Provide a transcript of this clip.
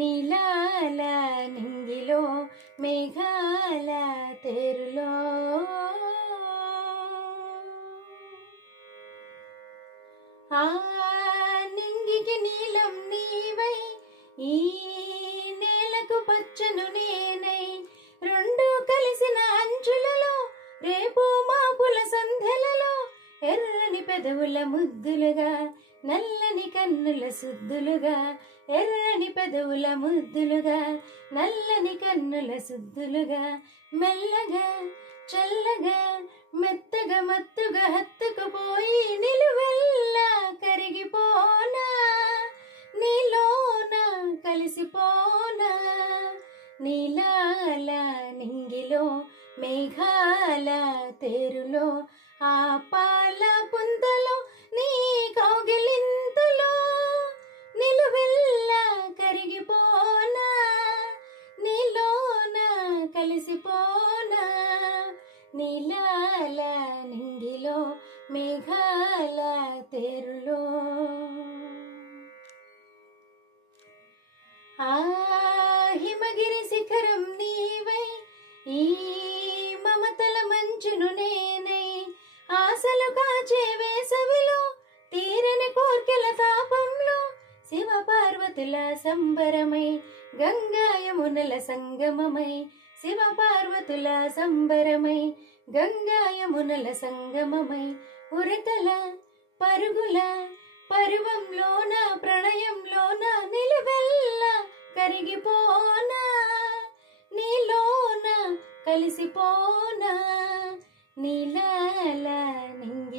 నీలాల నింగిలో మేఘాల తేరులో. ఆ నింగికి నీలం నీవై ఈ ఎర్రని పెదవుల ముద్దులుగా నల్లని కన్నుల సుద్దులుగా ఎర్రని పెదవుల ముద్దులుగా నల్లని కన్నుల సుద్దులుగా మెల్లగా చల్లగా మెత్తగా మత్తుగా హత్తుకుపోయి నిలువెల్లా కరిగిపోనా? నీలోన కలిసిపోనా? నీలాల నింగిలో మేఘాల తేరులో ఆ పాల పుంతలో నీ కౌగిలింతలో నిలువెల్లా కరిగిపోనా? నీలోన కలిసిపోనా? నీలాల నింగిలో మేఘాల తెరులో. ఆ హిమగిరి శిఖరం నీవై ఈ మమతల మంచును నే కాచే వేసవిలో తీరని కోర్కెల తాపంలో శివ పార్వతుల సంబరమై గంగాయమునల సంగమమై శివ పార్వతుల సంబరమై గంగాయమునల సంగమమై ఉరతల పరుగుల పరువంలోన ప్రణయంలోన నిలువెల్ల కరిగిపోనా? నీలోన కలిసిపోనా? నీలాలని